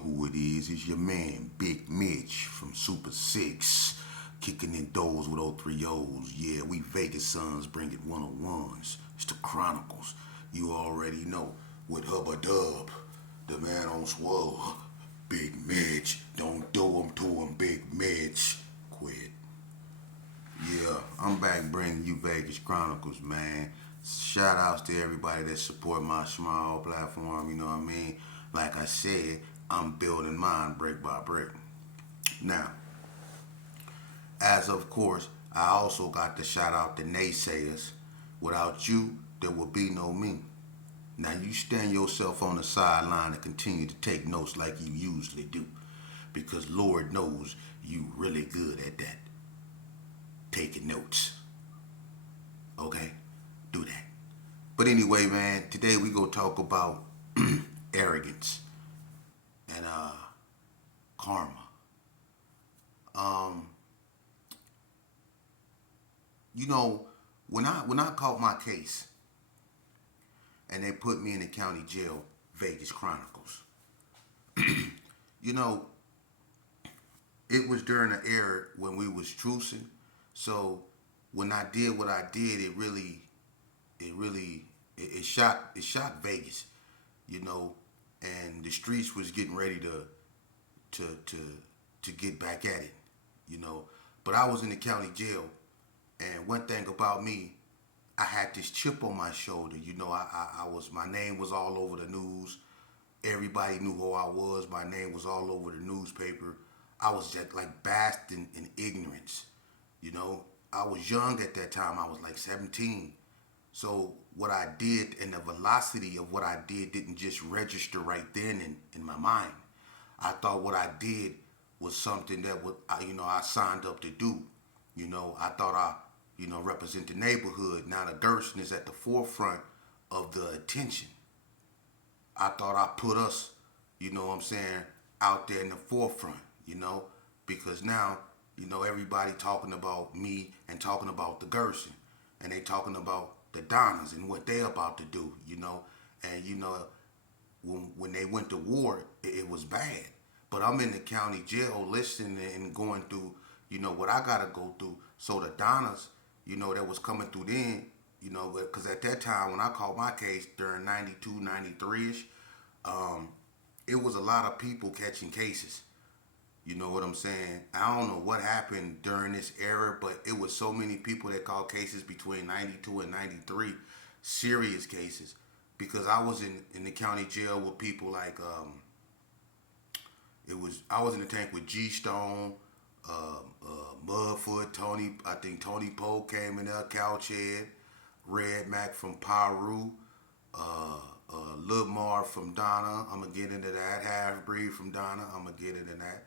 who it is. It's your man, Big Mitch from Super 6. Kicking in doors with 030s. Yeah, we Vegas sons bringing 101s. It's the Chronicles. You already know. With Hubba Dub, the man on swole. Big Mitch. Don't do him to him, Big Mitch. Quit. Yeah, I'm back bringing you Vegas Chronicles, man. Shout outs to everybody that support my small platform, you know what I mean? Like I said, I'm building mine brick by brick. Now, as of course, I also got to shout out the naysayers. Without you, there will be no me. Now you stand yourself on the sideline and continue to take notes like you usually do. Because Lord knows you really good at that. Taking notes. Okay? Do that. But anyway, man, today we gonna talk about arrogance and karma. Um, you know, when I caught my case and they put me in the county jail, Vegas Chronicles. You know, it was during the era when we was trucing. So when I did what I did, it shot Vegas, you know, and the streets was getting ready to to to get back at it, you know. But I was in the county jail, and one thing about me, I had this chip on my shoulder. You know, I was my name was all over the news. Everybody knew who I was. My name was all over the newspaper. I was just like basked in ignorance. You know, I was young at that time. I was like 17. So what I did and the velocity of what I did didn't just register right then in my mind. I thought what I did was something that I signed up to do. You know, I thought I represent the neighborhood. Now the Gerson is at the forefront of the attention. I thought I put us, you know what I'm saying, out there in the forefront, you know, because now, you know, everybody talking about me and talking about the Gerson, and they talking about the Donnas and what they about to do, you know, and you know, when they went to war, it was bad. But I'm in the county jail listening and going through, you know, what I gotta go through. So the Donnas, you know, that was coming through then, you know, because at that time when I called my case during 92, 93ish, um, it was a lot of people catching cases. You know what I'm saying? I don't know what happened during this era, but it was so many people that called cases between 92 and 93, serious cases. Because I was in the county jail with people like, I was in the tank with G Stone, Mudfoot, Tony, I think Tony Poe came in there, Couchhead, Red Mac from Paru, Lil Mar from Donna, I'm going to get into that, Half Breed from Donna, I'm going to get into that.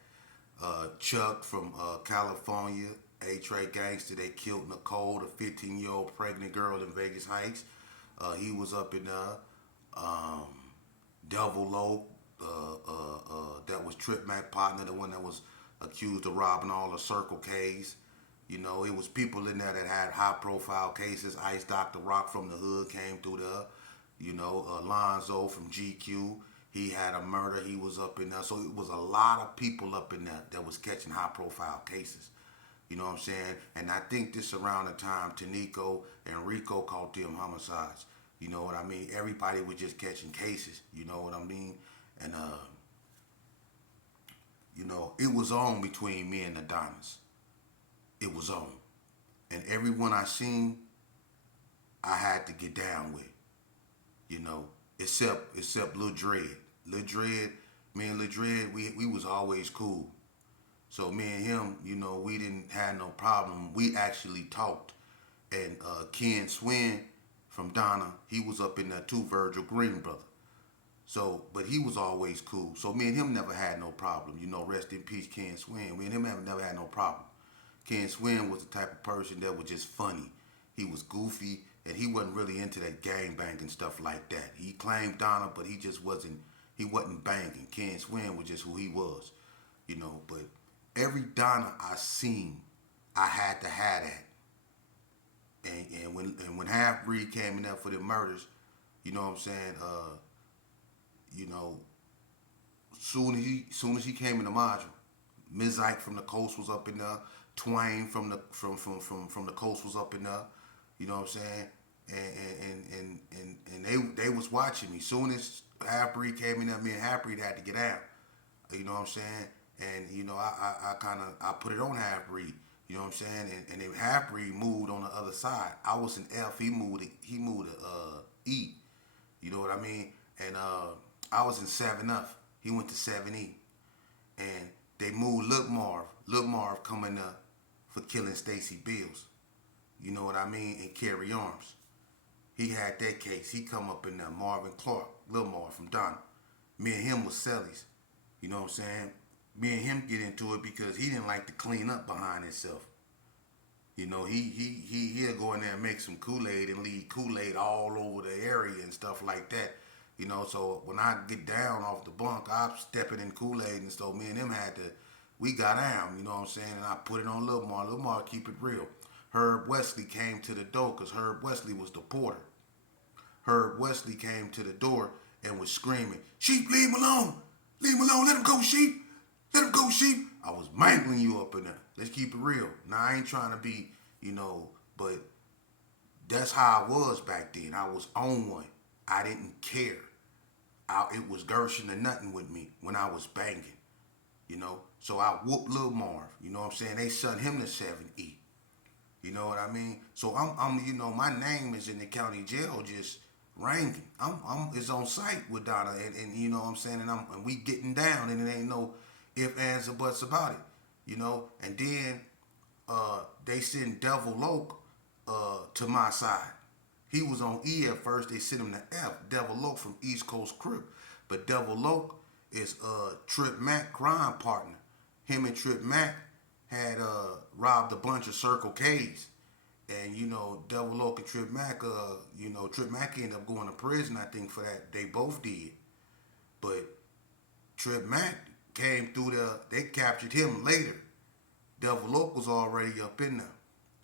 Chuck from California, A-Trey Gangster, they killed Nicole, the 15-year-old pregnant girl in Vegas Heights. He was up in um, Devil Low, that was Trip Mac partner, the one that was accused of robbing all the Circle K's. You know, it was people in there that had high-profile cases. Ice Dr. Rock from the hood came through there. You know, Lonzo from GQ. He had a murder. He was up in there. So it was a lot of people up in there that was catching high-profile cases. You know what I'm saying? And I think this around the time Tanico and Rico caught them homicides. You know what I mean? Everybody was just catching cases. You know what I mean? And, you know, it was on between me and the Donnas. It was on. And everyone I seen, I had to get down with. You know, except Lil Dread. Lil Dread, me and Lil Dread, we was always cool. So me and him, you know, we didn't have no problem. We actually talked. And Ken Swin from Donna, he was up in there too, Virgil Green brother. So, but he was always cool. So me and him never had no problem. You know, rest in peace, Ken Swin. Me and him have never had no problem. Ken Swin was the type of person that was just funny. He was goofy, and he wasn't really into that gang banging stuff like that. He claimed Donna, but he wasn't banging. Ken Swin was just who he was, you know. But every Donna I seen, I had to have that. And when Half Breed came in there for the murders, you know what I'm saying? You know, Soon as he came in the module, Ms. Ike from the coast was up in there. Twain from the coast was up in there. You know what I'm saying? And they was watching me. Soon as Half Breed came in there, me and Half Breed had to get out. You know what I'm saying? And you know, I kind of I put it on Half Breed. You know what I'm saying? And then Half Breed moved on the other side. I was in F. He moved to E. You know what I mean? And I was in 7F. He went to 7E. And they moved Lil Marv. Lil Marv coming up for killing Stacy Bills. You know what I mean? And carry arms. He had that case. He come up in there. Marvin Clark, Lil Marv from Donna. Me and him was cellies. You know what I'm saying? Me and him get into it because he didn't like to clean up behind himself. You know, he'll go in there and make some Kool-Aid and leave Kool-Aid all over the area and stuff like that. You know, so when I get down off the bunk, I'm stepping in Kool-Aid, and so me and him we got down, you know what I'm saying? And I put it on Lil Mar. Lil Mar keep it real. Herb Wesley came to the door because Herb Wesley was the porter. Herb Wesley came to the door and was screaming, "Sheep, leave him alone. Leave him alone. Let him go, Sheep. Let him go, Sheep." I was mangling you up in there. Let's keep it real. Now, I ain't trying to be, you know, but that's how I was back then. I was on one. I didn't care. It was Gershon or nothing with me when I was banging, you know. So I whooped Lil Marv, you know what I'm saying? They sent him to 7E. You know what I mean? So I'm you know, my name is in the county jail just ringing. It's on site with Donna, and you know what I'm saying? And we getting down, and it ain't no ifs, ands, or buts about it, you know. And then they sent Devil Loke to my side. He was on E at first. They sent him to F. Devil Loke from East Coast Crip, but Devil Loke is Trip Mac crime partner. Him and Trip Mac had robbed a bunch of Circle K's. And, you know, Devil Loke and Trip Mac, you know, Trip Mac ended up going to prison, I think, for that. They both did. But Trip Mac came through there. They captured him later. Devil Loke was already up in there.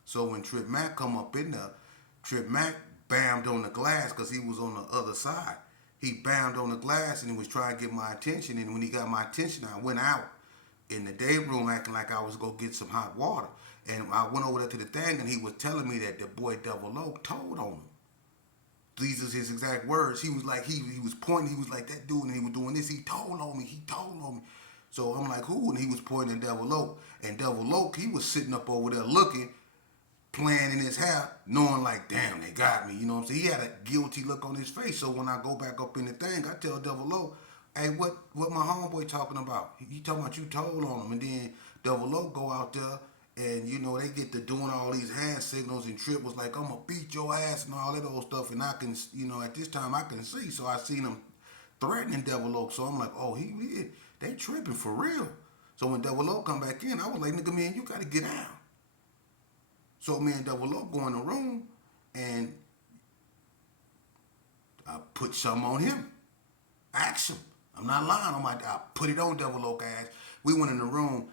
So when Trip Mac come up in there, Trip Mac bammed on the glass because he was on the other side. He bammed on the glass and he was trying to get my attention. And when he got my attention, I went out in the day room acting like I was going to get some hot water. And I went over there to the thing, and he was telling me that the boy Devil Loke told on him. These are his exact words. He was like, he was pointing, he was like, that dude, and he was doing this. He told on me. So I'm like, who? And he was pointing at Devil Loke. And Devil Loke, he was sitting up over there looking, playing in his hair, knowing like, damn, they got me. You know what I'm saying? He had a guilty look on his face. So when I go back up in the thing, I tell Devil Loke, hey, what my homeboy talking about? He talking about you told on him. And then Devil Loke go out there, and, you know, they get to doing all these hand signals, and Trip was like, I'm going to beat your ass and all that old stuff. And I can, you know, at this time I can see. So I seen him threatening Devil Loke. So I'm like, oh, they tripping for real. So when Devil Loke come back in, I was like, nigga, man, you got to get out. So me and Devil Loke go in the room, and I put something on him. Ask him. I'm not lying I put it on Devil Loke ass. We went in the room.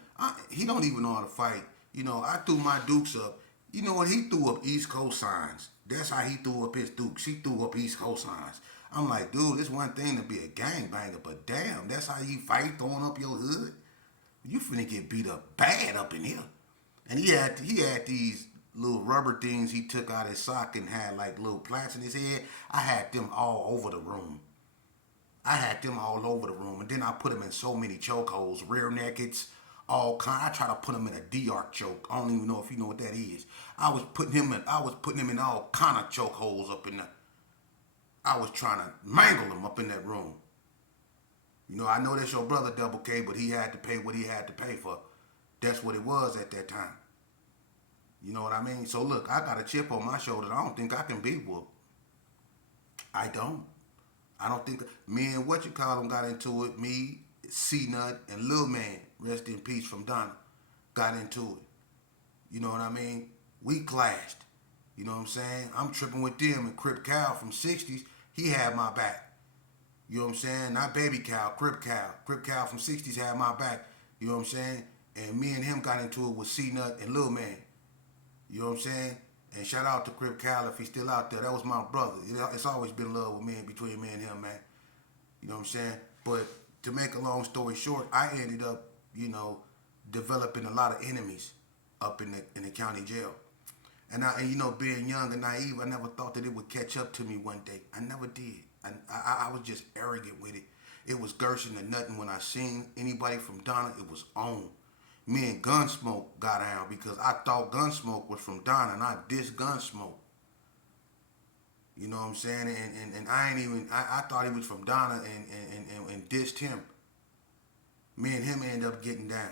He don't even know how to fight. You know, I threw my dukes up. You know what? He threw up East Coast signs. That's how he threw up his dukes. He threw up East Coast signs. I'm like, dude, it's one thing to be a gangbanger, but damn, that's how you fight, throwing up your hood. You finna get beat up bad up in here. And he had these little rubber things he took out his sock and had like little plaques in his head. I had them all over the room. And then I put him in so many chokeholds, rear nakeds, all kind. I try to put him in a D-arc choke. I don't even know if you know what that is. I was putting him in all kind of chokeholds up in there. I was trying to mangle him up in that room. You know, I know that's your brother, Double K, but he had to pay what he had to pay for. That's what it was at that time. You know what I mean? So look, I got a chip on my shoulder. I don't think I can be whooped. I don't think me and got into it. Me, C-Nut, and Lil Man, rest in peace from Donna, got into it. You know what I mean? We clashed. You know what I'm saying? I'm tripping with them, and Crip Cal from 60s, he had my back. You know what I'm saying? Not Baby Cal, Crip Cal. Crip Cal from 60s had my back. You know what I'm saying? And me and him got into it with C-Nut and Lil Man. You know what I'm saying? And shout out to Crip Cal if he's still out there. That was my brother. It's always been love with me between me and him, man. You know what I'm saying? But to make a long story short, I ended up, developing a lot of enemies up in the county jail. Being young and naive, I never thought that it would catch up to me one day. I never did. I was just arrogant with it. It was Gershon to nothing. When I seen anybody from Donna, it was on. Me and Gunsmoke got down because I thought Gunsmoke was from Donna, and I dissed Gunsmoke. You know what I'm saying? And I ain't even, I thought he was from Donna and dissed him. Me and him ended up getting down.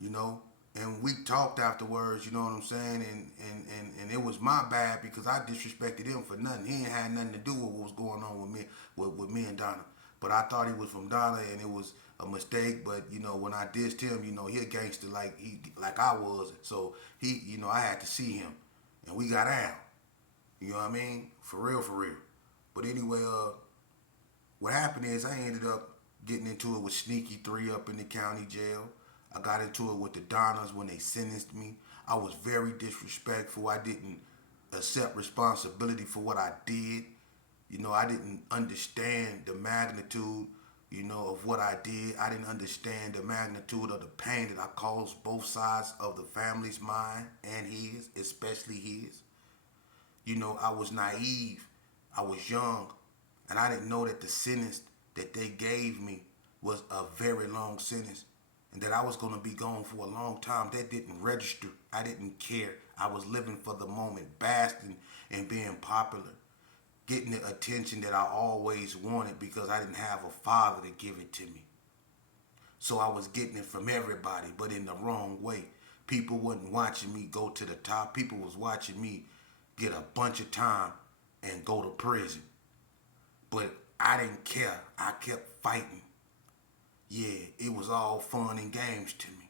You know? And we talked afterwards, you know what I'm saying? And it was my bad because I disrespected him for nothing. He ain't had nothing to do with what was going on with me and Donna. But I thought he was from Donna and it was a mistake. But, when I dissed him, he a gangster like I was. So I had to see him. And we got out. You know what I mean? For real, for real. But anyway, what happened is I ended up getting into it with Sneaky 3 up in the county jail. I got into it with the Donnas when they sentenced me. I was very disrespectful. I didn't accept responsibility for what I did. I didn't understand the magnitude, of what I did. I didn't understand the magnitude of the pain that I caused both sides of the family's mind and his, especially his. I was naive. I was young. And I didn't know that the sentence that they gave me was a very long sentence. And that I was going to be gone for a long time. That didn't register. I didn't care. I was living for the moment, basking and being popular. Getting the attention that I always wanted because I didn't have a father to give it to me. So I was getting it from everybody, but in the wrong way. People wasn't watching me go to the top. People was watching me get a bunch of time and go to prison. But I didn't care. I kept fighting. Yeah, it was all fun and games to me.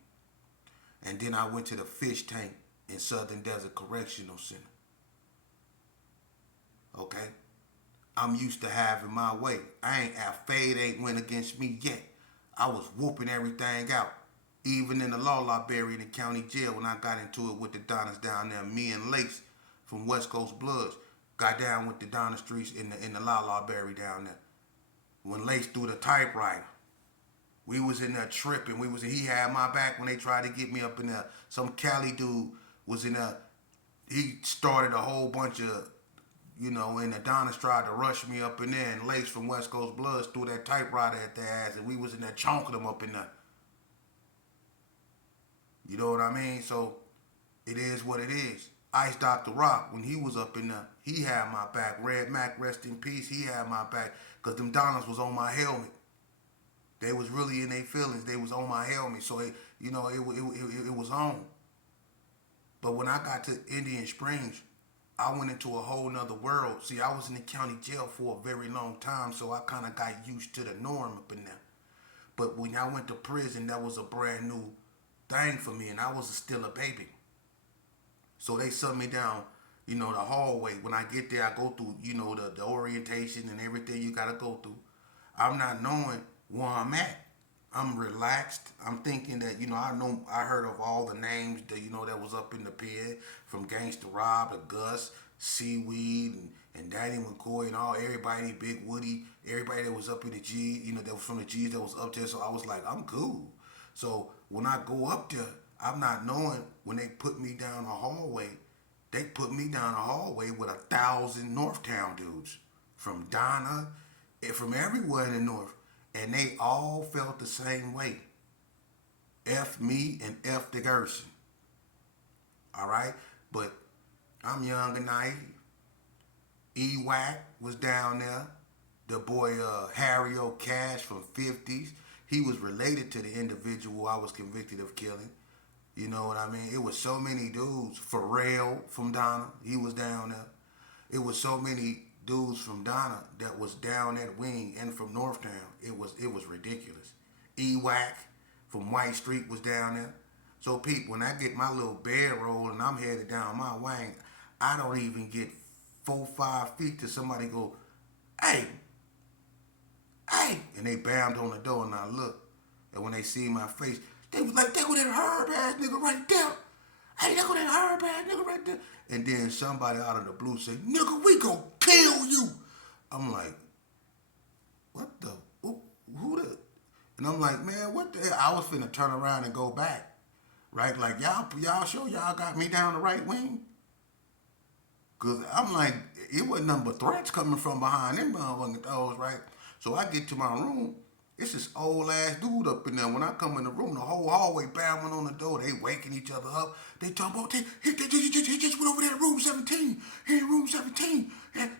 And then I went to the fish tank in Southern Desert Correctional Center. Okay? I'm used to having my way. Fade ain't went against me yet. I was whooping everything out. Even in the law library in the county jail when I got into it with the Donnas down there, me and Lace from West Coast Bloods got down with the Donna Streets in the law library down there. When Lace threw the typewriter. We was in there tripping. He had my back when they tried to get me up in there. Some Cali dude was in there. He started a whole bunch of, and the Donnas tried to rush me up in there. And Lace from West Coast Bloods threw that typewriter at their ass. And we was in there chonking them up in there. You know what I mean? So it is what it is. Ice Dr. Rock, when he was up in there, he had my back. Red Mac, rest in peace, he had my back. Because them Donnas was on my helmet. They was really in their feelings. They was on my helmet. So, it was on. But when I got to Indian Springs, I went into a whole nother world. See, I was in the county jail for a very long time, so I kind of got used to the norm up in there. But when I went to prison, that was a brand new thing for me, and I was still a baby. So they set me down, the hallway. When I get there, I go through, the orientation and everything you got to go through. I'm not knowing where I'm at. I'm relaxed. I'm thinking that, I heard of all the names that, that was up in the pen, from Gangsta Rob to Gus, Seaweed, and Danny McCoy and everybody, Big Woody, everybody that was up in the G, that was from the G's that was up there. So I was like, I'm cool. So when I go up there, I'm not knowing when they put me down the hallway, they put me down the hallway with 1,000 Northtown dudes from Donna, from everywhere in the North. And they all felt the same way. F me and F the Gerson. All right? But I'm young and naive. E-Wack was down there. The boy Harry O. Cash from 50s. He was related to the individual I was convicted of killing. You know what I mean? It was so many dudes. Pharrell from Donna, he was down there. It was so many dudes from Donna that was down that wing and from Northtown. It was ridiculous. E-Wack from White Street was down there. So Pete, when I get my little bedroll and I'm headed down my wing, I don't even get 4-5 feet to somebody go, hey, and they bammed on the door and I look. And when they see my face, they was like, there go that herb ass nigga right there. Hey, there go that herb ass nigga right there. And then somebody out of the blue said, nigga, we gon' kill you. I'm like, what the, who the, and I'm like, man, what the hell? I was finna turn around and go back, right? Like, y'all sure y'all got me down the right wing? Cause I'm like, it wasn't nothing but threats coming from behind them motherfucking doors, right? So I get to my room, it's this old ass dude up in there. When I come in the room, the whole hallway banging on the door. They waking each other up. They talking about, he just went over there in room 17. He in room 17.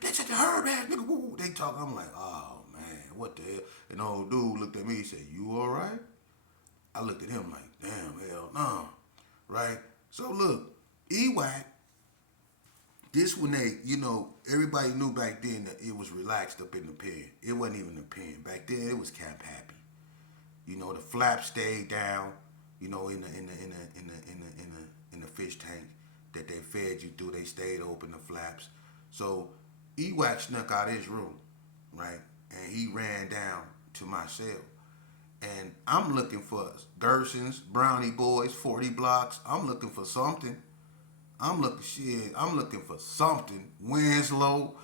That's at the herb ass nigga. Woo. They talking. I'm like, oh man, what the hell? And the old dude looked at me. He said, you all right? I looked at him like, damn, hell no, right? So look, EWAC. This when they, everybody knew back then that it was relaxed up in the pen. It wasn't even a pen. Back then it was Camp Happy. The flaps stayed down, in the fish tank that they fed you through. They stayed open, the flaps. So Ewak snuck out his room, right? And he ran down to my cell. And I'm looking for Gerson's, Brownie Boys, 40 blocks. I'm looking for something. I'm looking for something. Winslow,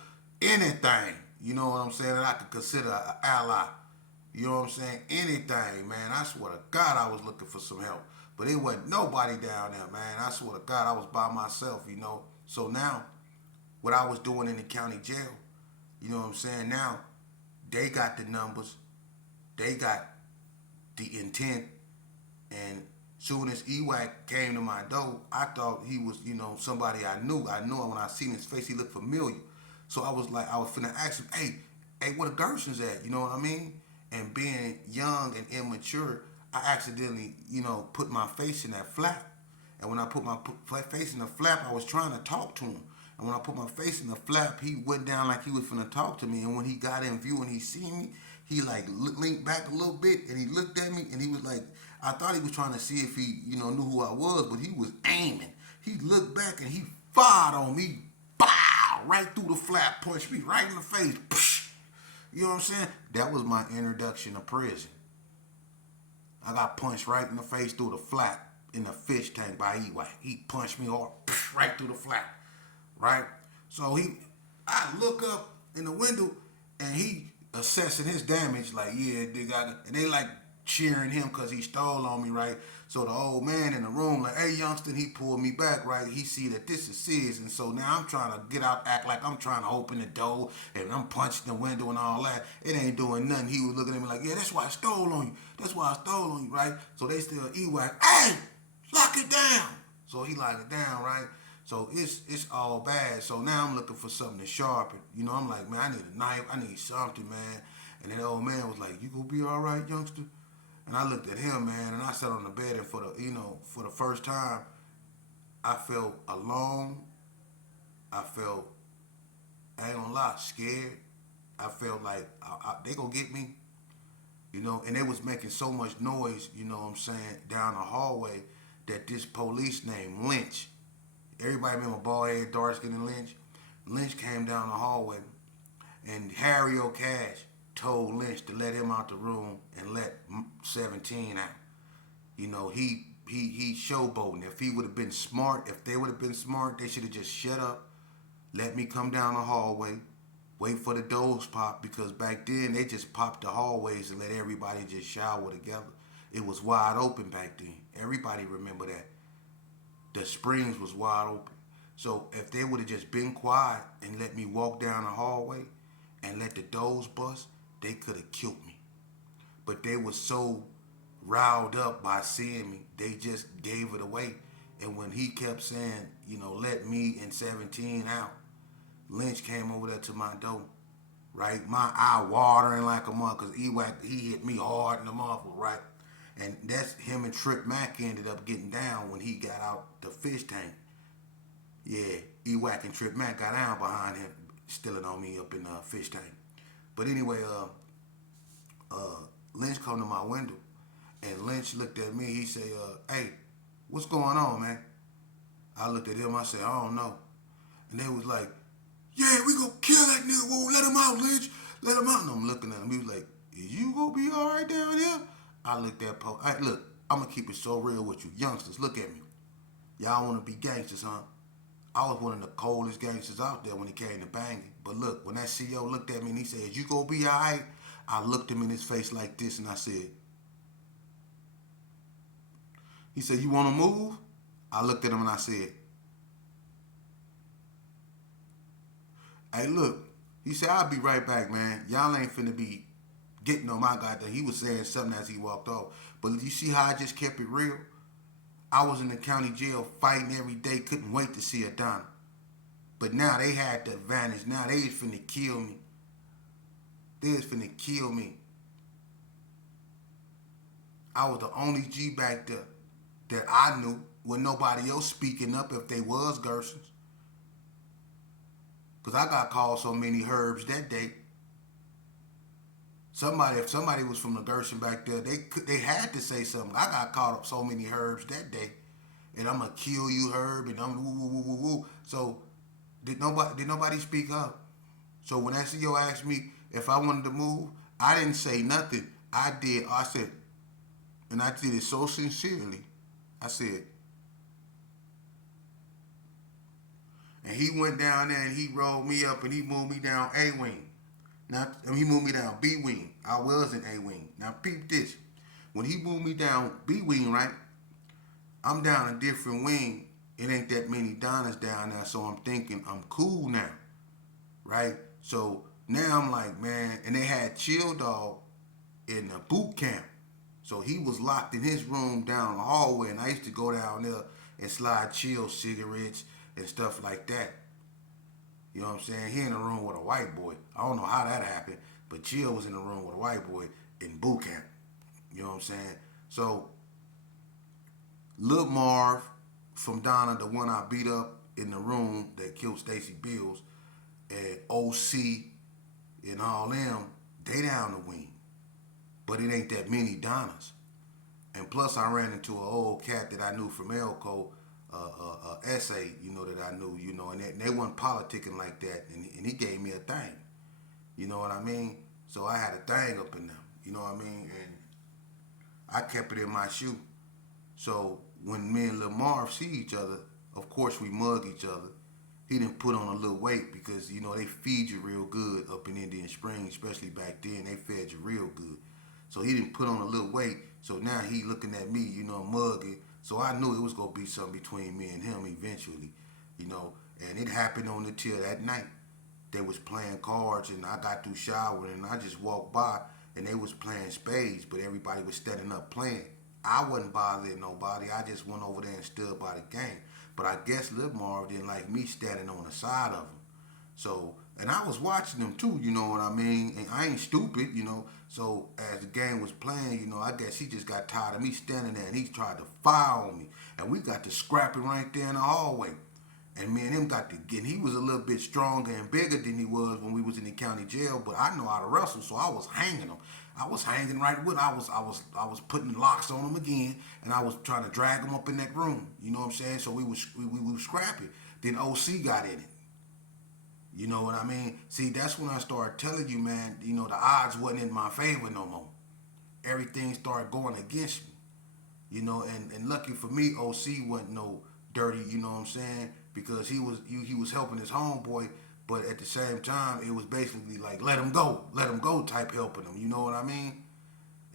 anything. You know what I'm saying? That I could consider an ally. You know what I'm saying? Anything, man. I swear to God, I was looking for some help. But it wasn't nobody down there, man. I swear to God, I was by myself. So now, what I was doing in the county jail, you know what I'm saying? Now, they got the numbers. They got the intent. And soon as Ewak came to my door, I thought he was, somebody I knew. I knew him when I seen his face, he looked familiar. So I was finna ask him, hey, where the Gersons at? You know what I mean? And being young and immature, I accidentally, put my face in that flap. And when I put my face in the flap, I was trying to talk to him. And when I put my face in the flap, he went down like he was finna talk to me. And when he got in view and he seen me, he linked back a little bit and he looked at me and he was like, I thought he was trying to see if he, knew who I was, but he was aiming. He looked back and he fired on me. Bow! Right through the flap, punched me right in the face. Psh! You know what I'm saying? That was my introduction to prison. I got punched right in the face through the flap in the fish tank by Ewak. He punched me hard, right through the flap. Right? So I look up in the window and he assessing his damage, like, yeah, and they like cheering him because he stole on me, right? So the old man in the room, like, hey, youngster, he pulled me back, right? He see that this is serious, and so now I'm trying to get out, act like I'm trying to open the door, and I'm punching the window and all that. It ain't doing nothing. He was looking at me like, yeah, that's why I stole on you. That's why I stole on you, right? So they still Ewak, hey, lock it down. So he locked it down, right? So it's all bad. So now I'm looking for something to sharpen. I'm like, man, I need a knife. I need something, man. And that old man was like, you gonna be all right, youngster? And I looked at him, man, and I sat on the bed, and for the first time, I felt alone. I felt, I ain't gonna lie, scared. I felt like they gonna get me, and they was making so much noise, you know what I'm saying, down the hallway that this police named Lynch, everybody remember bald head, dark skinned Lynch? Lynch came down the hallway, and Harry O'Cash told Lynch to let him out the room and let 17 out. He showboating. If he would have been smart, if they would have been smart, they should have just shut up, let me come down the hallway, wait for the doors pop, because back then they just popped the hallways and let everybody just shower together. It was wide open back then. Everybody remember that. The springs was wide open. So if they would have just been quiet and let me walk down the hallway and let the doors bust, they could have killed me. But they were so riled up by seeing me, they just gave it away. And when he kept saying, let me and 17 out, Lynch came over there to my door, right? My eye watering like a mother, because Ewak, he hit me hard in the muffle, right? And that's him and Trip Mack ended up getting down when he got out the fish tank. Yeah, Ewak and Trip Mack got down behind him, stealing on me up in the fish tank. But anyway, Lynch come to my window, and Lynch looked at me. He said, hey, what's going on, man? I looked at him. I said, I don't know. And they was like, yeah, we gonna kill that nigga. Whoa, let him out, Lynch. Let him out. And I'm looking at him. He was like, is you gonna be all right down here? I looked at Poe. Look, I'm gonna keep it so real with you. Youngsters, look at me. Y'all wanna be gangsters, huh? I was one of the coldest gangsters out there when it came to banging. But look, when that CO looked at me and he said, you gonna be all right? I looked him in his face like this and I said, he said, you want to move? I looked at him and I said, hey, look. He said, I'll be right back, man. Y'all ain't finna be getting on my goddamn. He was saying something as he walked off. But you see how I just kept it real? I was in the county jail fighting every day. Couldn't wait to see Adonna. But now they had the advantage. Now they was finna kill me. They was finna kill me. I was the only G back there that I knew with nobody else speaking up if they was Gersons. Because I got called so many herbs that day. If somebody was from the Gerson back there, they had to say something. I got caught up so many herbs that day. And I'm going to kill you, Herb, and I'm woo, woo, woo, woo, woo. So did nobody speak up? So when SEO asked me if I wanted to move, I didn't say nothing. I said, and I did it so sincerely. I said, and he went down there and he rolled me up and he moved me down A wing. Now, he moved me down B wing. I was in A wing. Now peep this. When he moved me down B wing, right? I'm down a different wing. It ain't that many Donnas down there, so I'm thinking I'm cool now, right? So now I'm like, man, and they had Chill Dog in the boot camp. So he was locked in his room down the hallway, and I used to go down there and slide Chill cigarettes and stuff like that. You know what I'm saying? He in the room with a white boy. I don't know how that happened, but Chill was in the room with a white boy in boot camp. You know what I'm saying? So Lil Marv from Donna, the one I beat up in the room that killed Stacey Bills, and OC and all them, they down the wing. But it ain't that many Donnas. And plus I ran into an old cat that I knew from Elko, essay, that I knew, and they wasn't politicking like that, and he gave me a thing. You know what I mean? So I had a thing up in them, you know what I mean? And I kept it in my shoe. So when me and Lil Marv see each other, of course we mug each other. He didn't put on a little weight because, they feed you real good up in Indian Springs, especially back then. They fed you real good. So he didn't put on a little weight. So now he looking at me, mugging. So I knew it was going to be something between me and him eventually, And it happened on the till that night. They was playing cards and I got through showering and I just walked by and they was playing spades, but everybody was standing up playing. I wasn't bothering nobody. I just went over there and stood by the game. But I guess Lil Marv didn't like me standing on the side of him. So, and I was watching them too, you know what I mean? And I ain't stupid, So as the game was playing, I guess he just got tired of me standing there and he tried to fire on me. And we got to scrapping right there in the hallway. And me and him got to get, he was a little bit stronger and bigger than he was when we was in the county jail, but I know how to wrestle, so I was hanging him. I was hanging right with him. I was putting locks on him again, and I was trying to drag him up in that room. You know what I'm saying? So we was scrapping. Then OC got in it. You know what I mean? See, that's when I started telling you, man, the odds wasn't in my favor no more. Everything started going against me. And lucky for me, OC wasn't no dirty, you know what I'm saying? Because he was helping his homeboy, but at the same time, it was basically like, let him go type helping him, you know what I mean?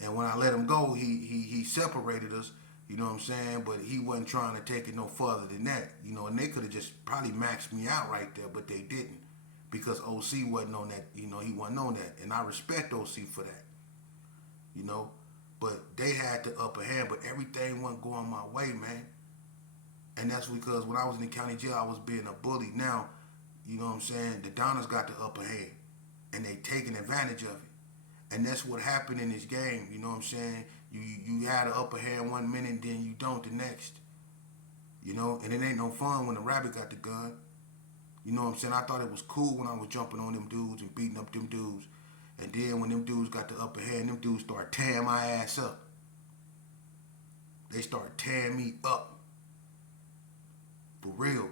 And when I let him go, he separated us, you know what I'm saying? But he wasn't trying to take it no further than that, and they could have just probably maxed me out right there, but they didn't. Because OC wasn't on that, he wasn't on that. And I respect OC for that, But they had the upper hand, but everything wasn't going my way, man. And that's because when I was in the county jail, I was being a bully. Now, you know what I'm saying, the Donnas got the upper hand. And they taking advantage of it. And that's what happened in this game, you know what I'm saying? You had an upper hand one minute, then you don't the next. And it ain't no fun when the rabbit got the gun. You know what I'm saying? I thought it was cool when I was jumping on them dudes and beating up them dudes. And then when them dudes got the upper hand, them dudes started tearing my ass up. They started tearing me up. For real.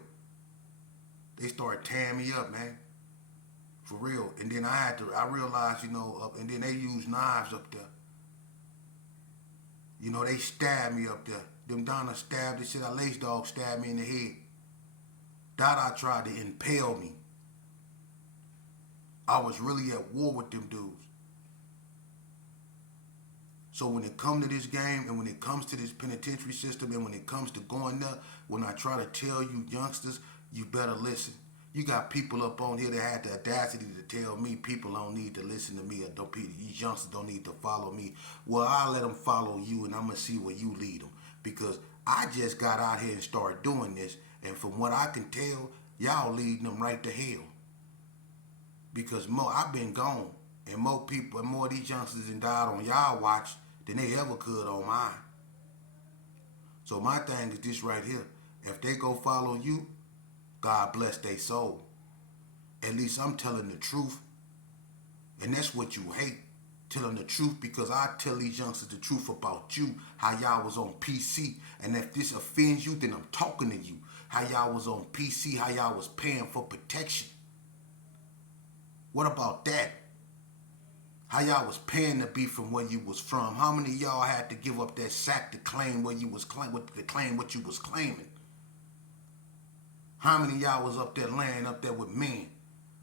They started tearing me up, man. For real. And then I realized, and then they used knives up there. They stabbed me up there. Them Donna stabbed the shit out. Lace Dog stabbed me in the head. Dada tried to impale me. I was really at war with them dudes. So when it comes to this game and when it comes to this penitentiary system and when it comes to going up, when I try to tell you youngsters, you better listen. You got people up on here that had the audacity to tell me people don't need to listen to me or don't, these youngsters don't need to follow me. Well, I'll let them follow you and I'm going to see where you lead them. Because I just got out here and started doing this. And from what I can tell, y'all leading them right to hell. Because I've been gone. And more people and more of these youngsters done died on y'all watch than they ever could on mine. So my thing is this right here. If they go follow you, God bless their soul. At least I'm telling the truth. And that's what you hate. Telling the truth, because I tell these youngsters the truth about you. How y'all was on PC. And if this offends you, then I'm talking to you. How y'all was on PC. How y'all was paying for protection. What about that? How y'all was paying to be from where you was from. How many of y'all had to give up that sack to claim where you was to claim what you was claiming? How many of y'all was up there laying up there with men,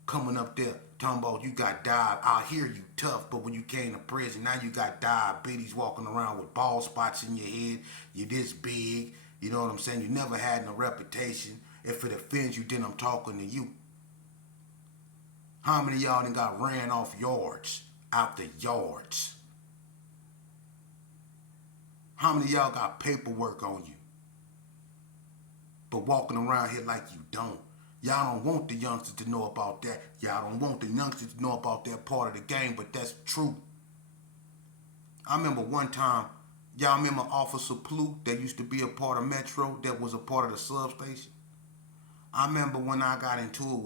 coming up there talking about you got I hear you tough, but when you came to prison, now you got diabetes, walking around with bald spots in your head. You this big, you know what I'm saying? You never had no reputation. If it offends you, then I'm talking to you. How many of y'all done got ran off yards, out the yards? How many of y'all got paperwork on you, but walking around here like you don't? Y'all don't want the youngsters to know about that. Y'all don't want the youngsters to know about that part of the game, but that's true. I remember one time, y'all remember Officer Plu that used to be a part of Metro, that was a part of the substation? I remember when I got into it